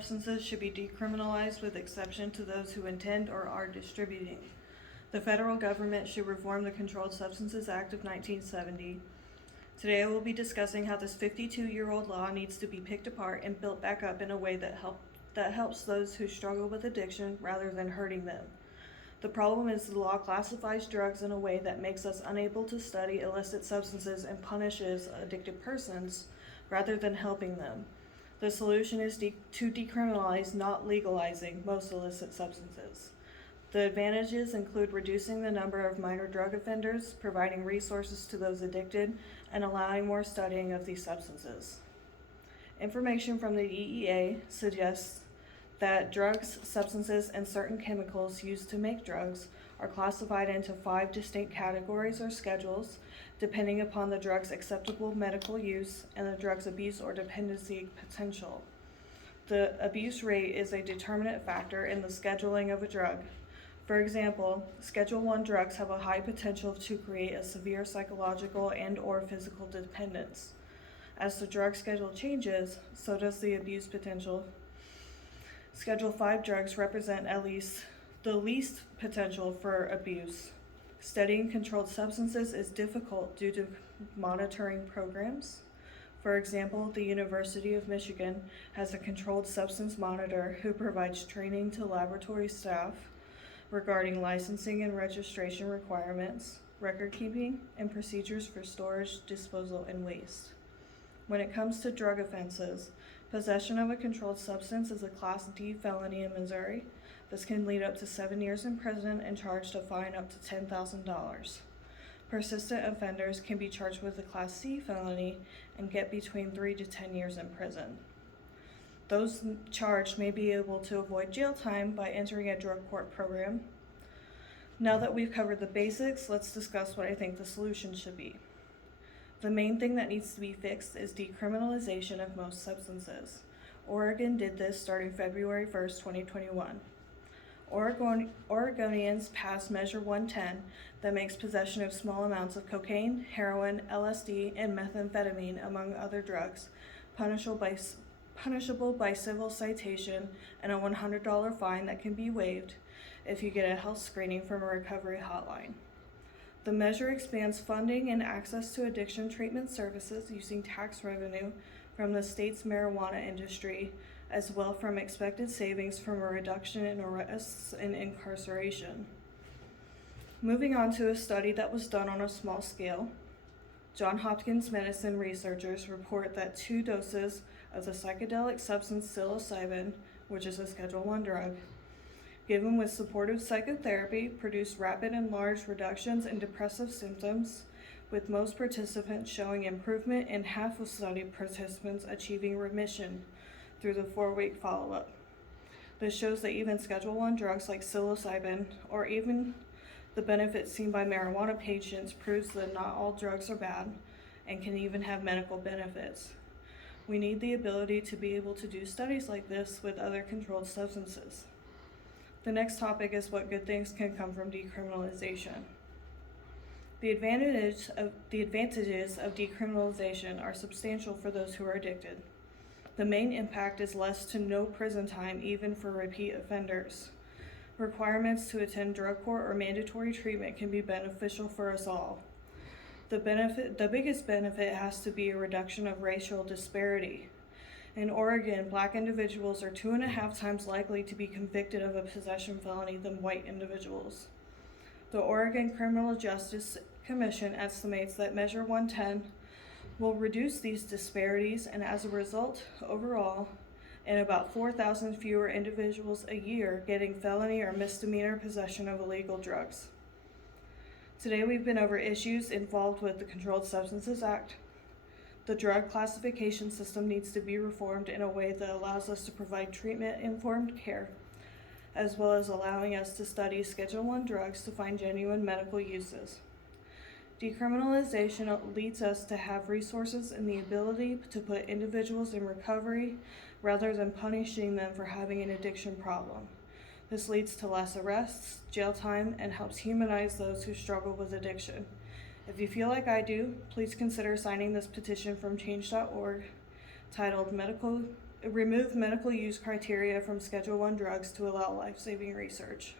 Substances should be decriminalized with exception to those who intend or are distributing. The federal government should reform the Controlled Substances Act of 1970. Today I will be discussing how this 52-year-old law needs to be picked apart and built back up in a way that helps those who struggle with addiction rather than hurting them. The problem is the law classifies drugs in a way that makes us unable to study illicit substances and punishes addicted persons rather than helping them. The solution is to decriminalize, not legalizing, most illicit substances. The advantages include reducing the number of minor drug offenders, providing resources to those addicted, and allowing more studying of these substances. Information from the DEA suggests that drugs, substances, and certain chemicals used to make drugs are classified into 5 distinct categories or schedules, depending upon the drug's acceptable medical use and the drug's abuse or dependency potential. The abuse rate is a determinant factor in the scheduling of a drug. For example, Schedule I drugs have a high potential to create a severe psychological and/or physical dependence. As the drug schedule changes, so does the abuse potential. Schedule V drugs represent the least potential for abuse. Studying controlled substances is difficult due to monitoring programs. For example, the University of Michigan has a controlled substance monitor who provides training to laboratory staff regarding licensing and registration requirements, record keeping, and procedures for storage, disposal, and waste. When it comes to drug offenses, possession of a controlled substance is a Class D felony in Missouri. This can lead up to 7 years in prison and charged a fine up to $10,000. Persistent offenders can be charged with a Class C felony and get between 3 to 10 years in prison. Those charged may be able to avoid jail time by entering a drug court program. Now that we've covered the basics, let's discuss what I think the solution should be. The main thing that needs to be fixed is decriminalization of most substances. Oregon did this starting February 1st, 2021. Oregonians passed Measure 110 that makes possession of small amounts of cocaine, heroin, LSD, and methamphetamine, among other drugs, punishable by civil citation and a $100 fine that can be waived if you get a health screening from a recovery hotline. The measure expands funding and access to addiction treatment services using tax revenue from the state's marijuana industry, as well from expected savings from a reduction in arrests and incarceration. Moving on to a study that was done on a small scale, Johns Hopkins medicine researchers report that 2 doses of the psychedelic substance psilocybin, which is a Schedule I drug, given with supportive psychotherapy, produced rapid and large reductions in depressive symptoms, with most participants showing improvement and half of study participants achieving remission through the 4-week follow-up. This shows that even Schedule I drugs like psilocybin, or even the benefits seen by marijuana patients, proves that not all drugs are bad and can even have medical benefits. We need the ability to be able to do studies like this with other controlled substances. The next topic is what good things can come from decriminalization. The advantages of decriminalization are substantial for those who are addicted. The main impact is less to no prison time, even for repeat offenders. Requirements to attend drug court or mandatory treatment can be beneficial for us all. The biggest benefit has to be a reduction of racial disparity. In Oregon, Black individuals are 2.5 times likely to be convicted of a possession felony than white individuals. The Oregon Criminal Justice Commission estimates that Measure 110 will reduce these disparities, and as a result, overall, in about 4,000 fewer individuals a year getting felony or misdemeanor possession of illegal drugs. Today we've been over issues involved with the Controlled Substances Act. The drug classification system needs to be reformed in a way that allows us to provide treatment-informed care, as well as allowing us to study Schedule I drugs to find genuine medical uses. Decriminalization leads us to have resources and the ability to put individuals in recovery rather than punishing them for having an addiction problem. This leads to less arrests, jail time, and helps humanize those who struggle with addiction. If you feel like I do, please consider signing this petition from change.org titled remove medical use criteria from Schedule I drugs to allow life-saving research.